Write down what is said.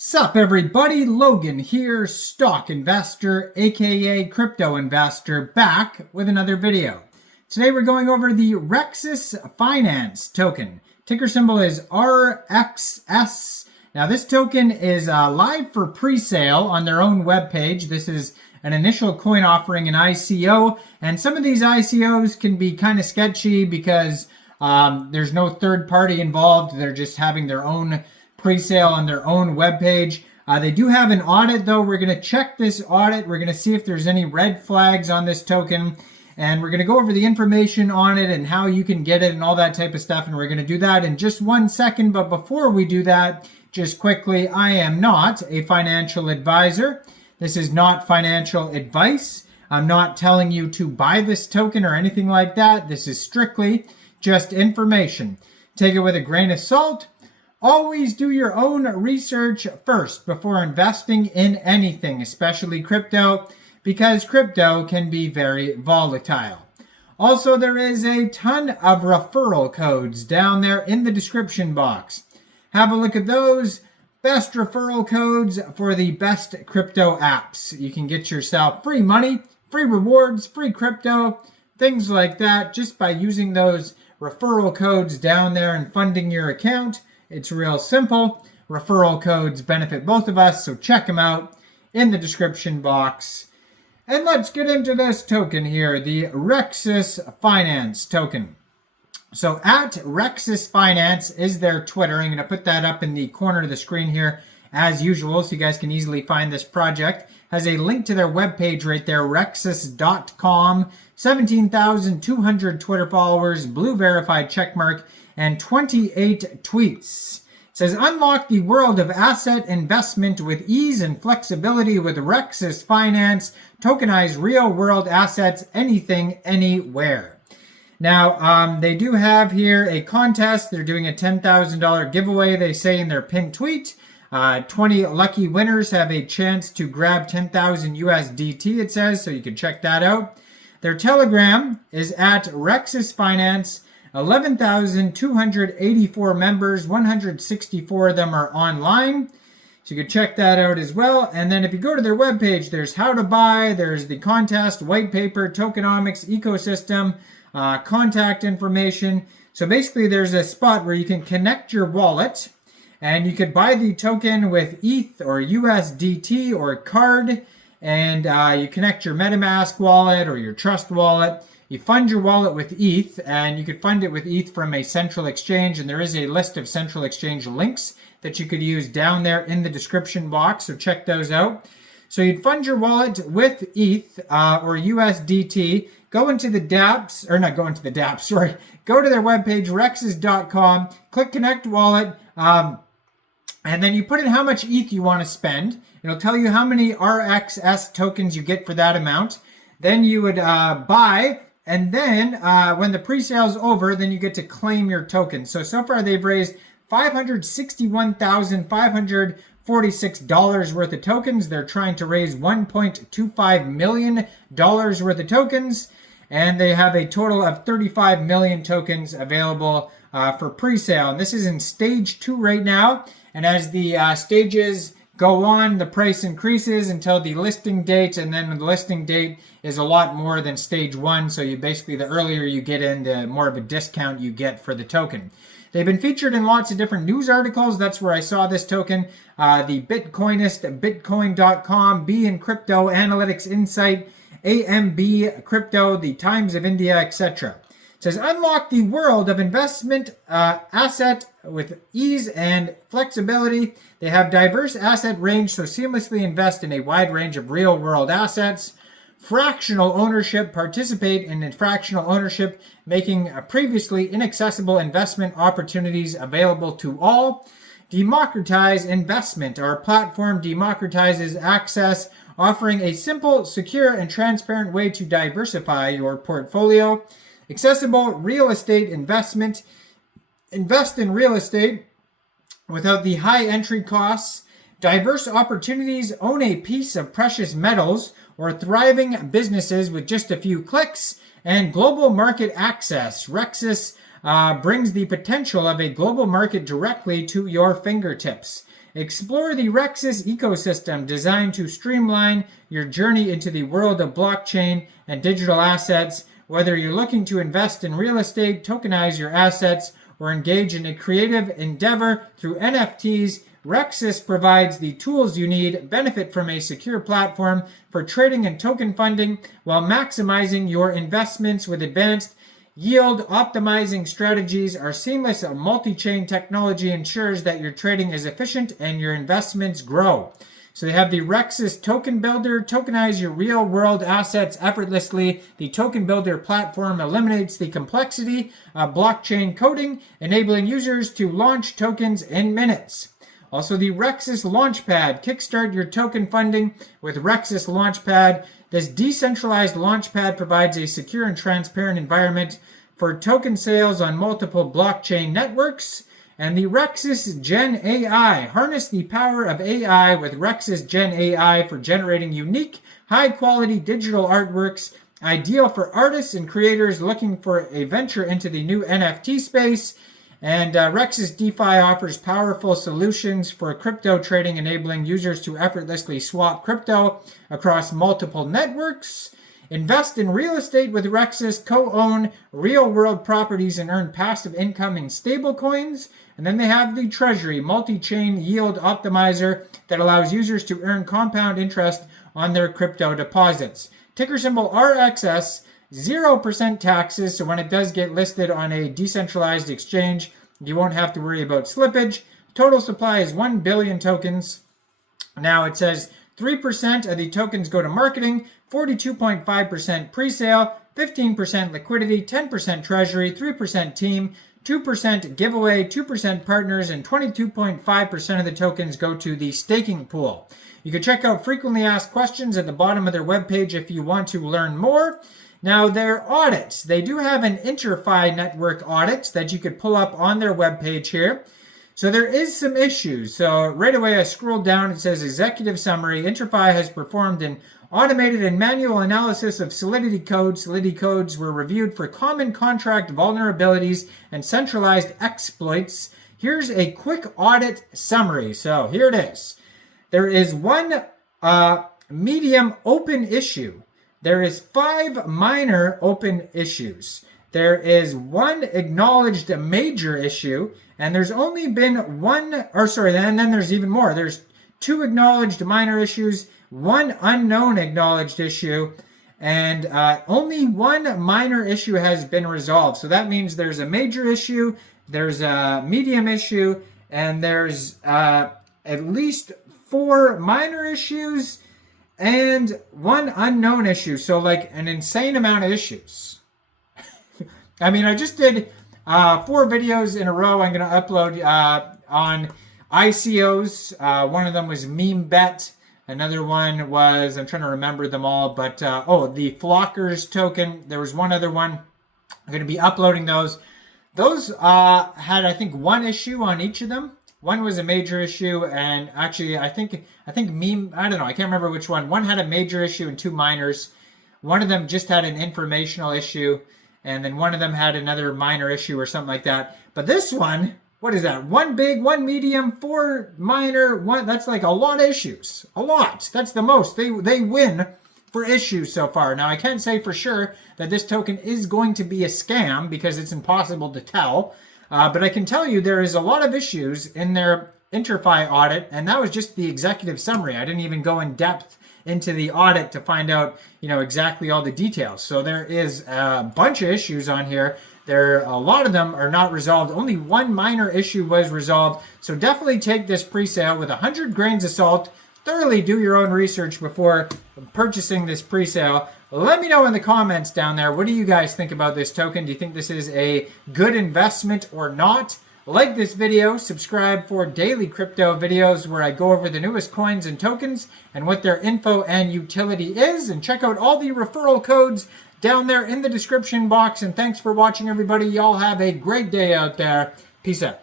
Sup everybody, Logan here, stock investor, aka crypto investor, back with another video. Today we're going over the REXAS Finance token. Ticker symbol is RXS. Now this token is live for pre-sale on their own webpage. This is an initial coin offering, an ICO, and some of these ICOs can be kind of sketchy because there's no third party involved. They're just having their own pre-sale on their own webpage. They do have an audit though. We're going to check this audit. We're going to see if there's any red flags on this token. And we're going to go over the information on it and how you can get it and all that type of stuff. And we're going to do that in just 1 second. But before we do that, just quickly, I am not a financial advisor. This is not financial advice. I'm not telling you to buy this token or anything like that. This is strictly just information. Take it with a grain of salt. Always do your own research first before investing in anything, especially crypto, because crypto can be very volatile. Also, there is a ton of referral codes down there in the description box. Have a look at those. Best referral codes for the best crypto apps. You can get yourself free money, free rewards, free crypto, things like that, just by using those referral codes down there and funding your account. It's real simple. Referral codes benefit both of us, so check them out in the description box. And let's get into this token here, the REXAS Finance token. So at REXAS Finance is their Twitter. I'm going to put that up in the corner of the screen here as usual so you guys can easily find this project. Has a link to their webpage right there, rexas.com, 17,200 Twitter followers, blue verified checkmark, and 28 tweets. It says, unlock the world of asset investment with ease and flexibility with REXAS Finance. Tokenize real world assets, anything, anywhere. Now, they do have here a contest. They're doing a $10,000 giveaway, they say in their pinned tweet. 20 lucky winners have a chance to grab 10,000 USDT, it says, so you can check that out. Their Telegram is at REXAS Finance. 11,284 members, 164 of them are online. So you can check that out as well. And then if you go to their webpage, there's how to buy, there's the contest, white paper, tokenomics, ecosystem, contact information. So basically there's a spot where you can connect your wallet and you could buy the token with ETH or USDT or card. And you connect your MetaMask wallet or your Trust wallet. You fund your wallet with ETH, and you could fund it with ETH from a central exchange, and there is a list of central exchange links that you could use down there in the description box, so check those out. So you'd fund your wallet with ETH or USDT, go into the dApps, or not go into the dApps, sorry, go to their webpage, rexas.com, click Connect Wallet, and then you put in how much ETH you want to spend. It'll tell you how many RXS tokens you get for that amount. Then you would buy. And then when the pre-sale is over, then you get to claim your token. So far they've raised $561,546 worth of tokens. They're trying to raise $1.25 million worth of tokens. And they have a total of 35 million tokens available for pre-sale. And this is in stage 2 right now. And as the stages go on, the price increases until the listing date, and then the listing date is a lot more than stage 1. So you basically, the earlier you get in, the more of a discount you get for the token. They've been featured in lots of different news articles. That's where I saw this token. The Bitcoinist, Bitcoin.com, B in Crypto, Analytics Insight, AMB Crypto, the Times of India, etc. It says, unlock the world of investment asset with ease and flexibility. They have diverse asset range, so seamlessly invest in a wide range of real world assets. Fractional ownership, participate in fractional ownership, making previously inaccessible investment opportunities available to all. Democratize investment. Our platform democratizes access, offering a simple, secure, and transparent way to diversify your portfolio. Accessible real estate investment. Invest in real estate without the high entry costs. Diverse opportunities. Own a piece of precious metals or thriving businesses with just a few clicks. And global market access. REXAS brings the potential of a global market directly to your fingertips. Explore the REXAS ecosystem designed to streamline your journey into the world of blockchain and digital assets. Whether you're looking to invest in real estate, tokenize your assets, or engage in a creative endeavor through NFTs, REXAS provides the tools you need. Benefit from a secure platform for trading and token funding while maximizing your investments with advanced yield optimizing strategies. Our seamless multi-chain technology ensures that your trading is efficient and your investments grow. So they have the REXAS Token Builder. Tokenize your real-world assets effortlessly. The Token Builder platform eliminates the complexity of blockchain coding, enabling users to launch tokens in minutes. Also, the REXAS Launchpad. Kickstart your token funding with REXAS Launchpad. This decentralized launchpad provides a secure and transparent environment for token sales on multiple blockchain networks. And the REXAS Gen AI. Harness the power of AI with REXAS Gen AI for generating unique, high-quality digital artworks, ideal for artists and creators looking for a venture into the new NFT space. And REXAS DeFi offers powerful solutions for crypto trading, enabling users to effortlessly swap crypto across multiple networks. Invest in real estate with REXAS, co-own real-world properties and earn passive income in stablecoins. And then they have the Treasury multi-chain yield optimizer that allows users to earn compound interest on their crypto deposits. Ticker symbol RXS, 0% taxes, so when it does get listed on a decentralized exchange, you won't have to worry about slippage. Total supply is 1 billion tokens. Now it says 3% of the tokens go to marketing, 42.5% pre-sale, 15% liquidity, 10% treasury, 3% team, 2% giveaway, 2% partners, and 22.5% of the tokens go to the staking pool. You can check out frequently asked questions at the bottom of their webpage if you want to learn more. Now, their audits, they do have an InterFi network audit that you could pull up on their webpage here. So there is some issues. So right away I scrolled down, it says executive summary. InterFi has performed an automated and manual analysis of Solidity codes. Solidity codes were reviewed for common contract vulnerabilities and centralized exploits. Here's a quick audit summary. So here it is. There is one medium open issue. There is 5 minor open issues. There is 1 acknowledged major issue, and there's only been 1, and then there's even more. There's 2 acknowledged minor issues, 1 unknown acknowledged issue, and only 1 minor issue has been resolved. So that means there's a major issue, there's a medium issue, and there's at least 4 minor issues and 1 unknown issue. So like an insane amount of issues. I mean, I just did 4 videos in a row I'm going to upload on ICOs. One of them was Meme Bet. Another one was, I'm trying to remember them all, but the Flockers token. There was one other one. I'm going to be uploading those. Those had, I think, 1 issue on each of them. One was a major issue, and actually, I think Meme, I don't know, I can't remember which one. One had a major issue and 2 minors. One of them just had an informational issue, and then one of them had another minor issue or something like that. But this one, what is that? 1 big, 1 medium, 4 minor, 1, that's like a lot of issues. A lot. That's the most. They win for issues so far. Now, I can't say for sure that this token is going to be a scam because it's impossible to tell. But I can tell you there is a lot of issues in their InterFi audit, and that was just the executive summary. I didn't even go in depth into the audit to find out, exactly all the details. So there is a bunch of issues on here. A lot of them are not resolved. Only 1 minor issue was resolved. So definitely take this pre-sale with 100 grains of salt. Thoroughly do your own research before purchasing this pre-sale. Let me know in the comments down there, what do you guys think about this token? Do you think this is a good investment or not? Like this video, subscribe for daily crypto videos where I go over the newest coins and tokens and what their info and utility is. And check out all the referral codes down there in the description box. And thanks for watching, everybody. Y'all have a great day out there. Peace out.